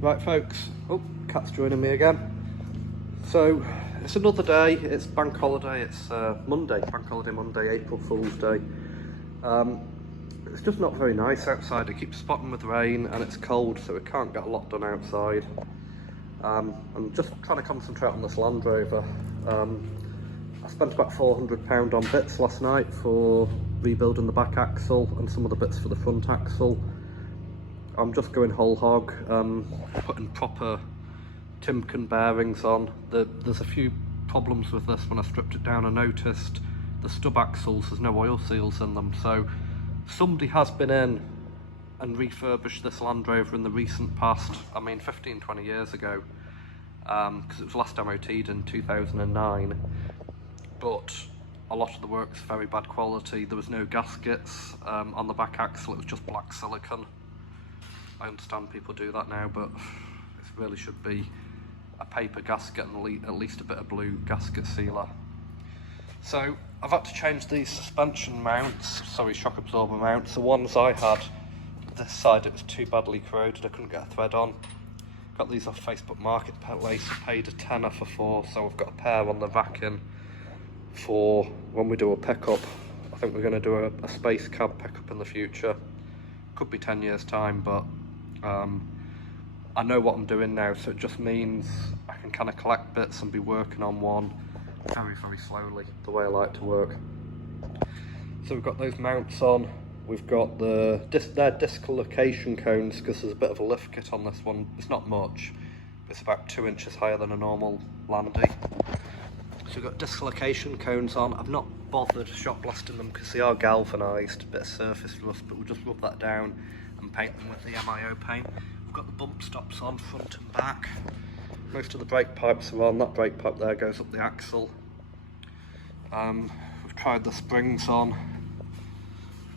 Right folks, oh, cat's joining me again. So, it's another day, it's bank holiday, it's Monday, bank holiday Monday, April Fool's Day. It's just not very nice outside, it keeps spotting with rain and it's cold, so we can't get a lot done outside. I'm just trying to concentrate on this Land Rover. I spent about £400 on bits last night for rebuilding the back axle and some of the bits for the front axle. I'm just going whole hog, putting proper Timken bearings on. There's a few problems with this. When I stripped it down, I noticed the stub axles, there's no oil seals in them, so somebody has been in and refurbished this Land Rover in the recent past, I mean 15-20 years ago, because it was last MOT'd in 2009, but a lot of the work's very bad quality. There was no gaskets on the back axle, it was just black silicone. I understand people do that now, but it really should be a paper gasket and at least a bit of blue gasket sealer. So I've had to change these suspension mounts, shock absorber mounts. The ones I had, this side, it was too badly corroded, I couldn't get a thread on. Got these off Facebook Marketplace, paid a tenner for 4, so I've got a pair on the racking for when we do a pickup. I think we're going to do a space cab pickup in the future. Could be 10 years time, but I know what I'm doing now, so it just means I can kind of collect bits and be working on one very, very slowly, the way I like to work. So we've got those mounts on, we've got they're dislocation cones, because there's a bit of a lift kit on this one. It's not much, it's about 2 inches higher than a normal Landy. So we've got dislocation cones on. I've not bothered shot blasting them because they are galvanised, a bit of surface rust, but we'll just rub that down and paint them with the MIO paint. We've got the bump stops on front and back. Most of the brake pipes are on. That brake pipe there goes up the axle. We've tried the springs on.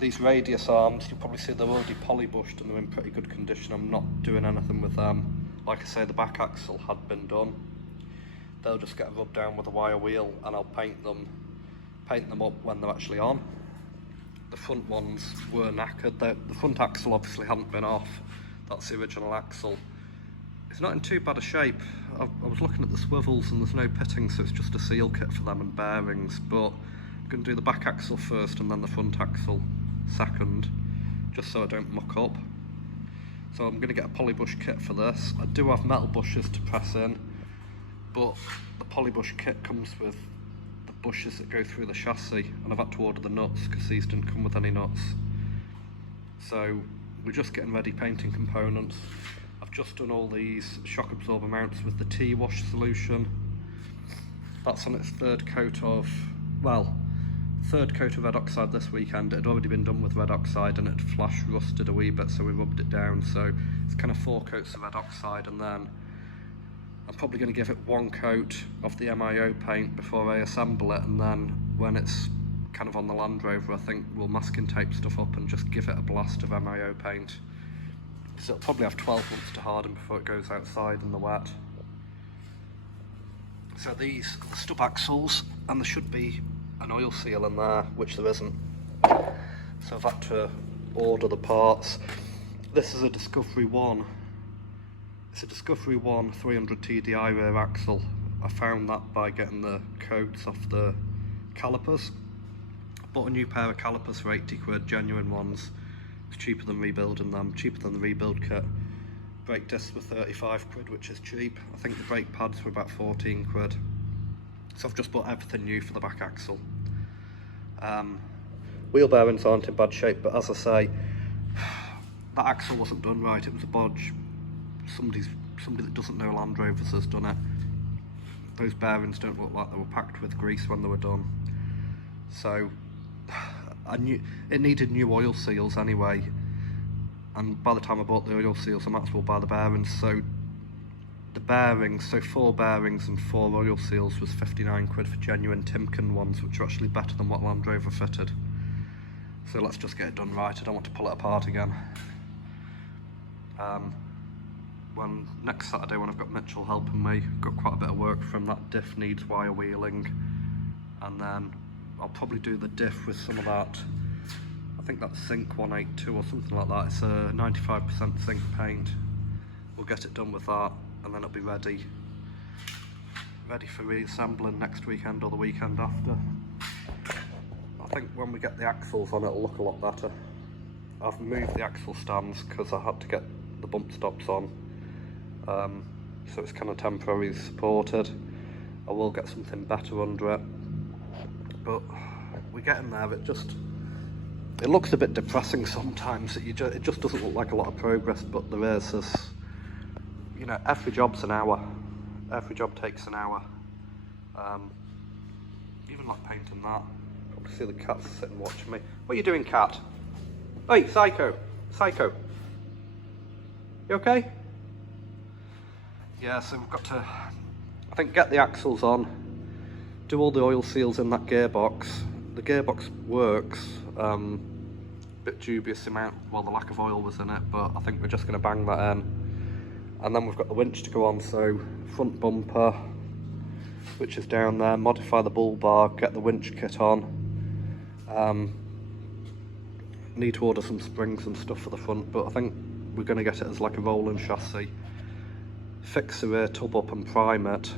These radius arms, you'll probably see they're already polybushed and they're in pretty good condition. I'm not doing anything with them. Like I say, the back axle had been done. They'll just get rubbed down with a wire wheel and I'll paint them up when they're actually on. The front ones were knackered. The front axle obviously hadn't been off. That's the original axle. It's not in too bad a shape. I was looking at the swivels and there's no pitting, so it's just a seal kit for them and bearings, but I'm going to do the back axle first and then the front axle second, just so I don't muck up. So I'm going to get a polybush kit for this. I do have metal bushes to press in, but the polybush kit comes with the bushes that go through the chassis, and I've had to order the nuts because these didn't come with any nuts. So we're just getting ready painting components. I've just done all these shock absorber mounts with the T-wash solution. That's on its third coat of red oxide this weekend. It had already been done with red oxide and it flash rusted a wee bit, so we rubbed it down. So it's kind of 4 coats of red oxide, and then I'm probably going to give it 1 coat of the MIO paint before I assemble it, and then when it's kind of on the Land Rover, I think we'll masking tape stuff up and just give it a blast of MIO paint. So it'll probably have 12 months to harden before it goes outside in the wet. So these are the stub axles, and there should be an oil seal in there, which there isn't. So I've had to order the parts. This is a Discovery 1. It's a Discovery 1 300 TDI rear axle. I found that by getting the coats off the calipers. I bought a new pair of calipers for 80 quid, genuine ones. It's cheaper than rebuilding them, cheaper than the rebuild kit. Brake discs were 35 quid, which is cheap. I think the brake pads were about 14 quid. So I've just bought everything new for the back axle. Wheel bearings aren't in bad shape, but as I say, that axle wasn't done right, it was a bodge. Somebody that doesn't know Land Rovers has done it. Those bearings don't look like they were packed with grease when they were done. So I knew it needed new oil seals anyway, and by the time I bought the oil seals I might as well buy the bearings. So the bearings, so 4 bearings and 4 oil seals was 59 quid for genuine Timken ones, which are actually better than what Land Rover fitted. So let's just get it done right, I don't want to pull it apart again. When next Saturday, when I've got Mitchell helping me, I've got quite a bit of work from that. Diff needs wire wheeling, and then I'll probably do the diff with some of that. I think that's zinc 182 or something like that. It's a 95% zinc paint. We'll get it done with that, and then it'll be ready for reassembling next weekend or the weekend after. I think when we get the axles on, it'll look a lot better. I've moved the axle stands because I had to get the bump stops on, so it's kind of temporarily supported. I will get something better under it, but we're getting there. It looks a bit depressing sometimes. It just doesn't look like a lot of progress, but there is. You know, every job's an hour. Every job takes an hour. Even like painting that. Probably see the cats sitting watching me. What are you doing, cat? Hey, Psycho! Psycho! You okay? Yeah, so we've got to, I think, get the axles on, do all the oil seals in that gearbox. The gearbox works. Bit dubious amount, well, the lack of oil was in it, but I think we're just going to bang that in. And then we've got the winch to go on, so front bumper, which is down there, modify the bull bar, get the winch kit on. Need to order some springs and stuff for the front, but I think we're going to get it as like a rolling chassis. Fix the rear tub up and prime it.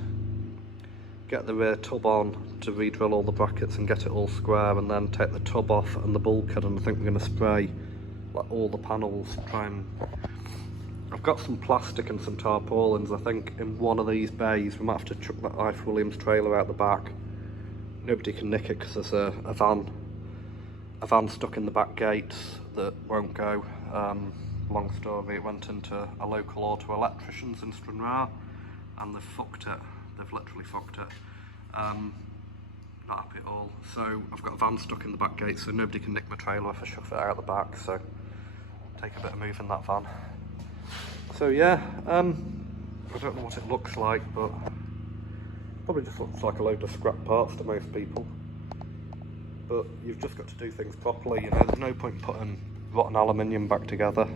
Get the rear tub on to re-drill all the brackets and get it all square, and then take the tub off and the bulkhead, and I think we're going to spray like all the panels. I've got some plastic and some tarpaulins. I think in one of these bays we might have to chuck that Ife Williams trailer out the back. Nobody can nick it because there's a van stuck in the back gates that won't go. Long story, it went into a local auto electrician's in Stranraer and they've fucked it. They've literally fucked it. Not happy at all. So I've got a van stuck in the back gate, so nobody can nick my trailer if I shove it out the back, so take a bit of moving that van. So yeah, I don't know what it looks like, but probably just looks like a load of scrap parts to most people. But you've just got to do things properly, you know. There's no point putting rotten aluminium back together.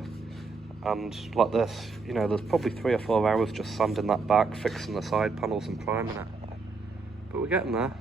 And like this, you know, there's probably 3 or 4 hours just sanding that back, fixing the side panels and priming it. But we're getting there.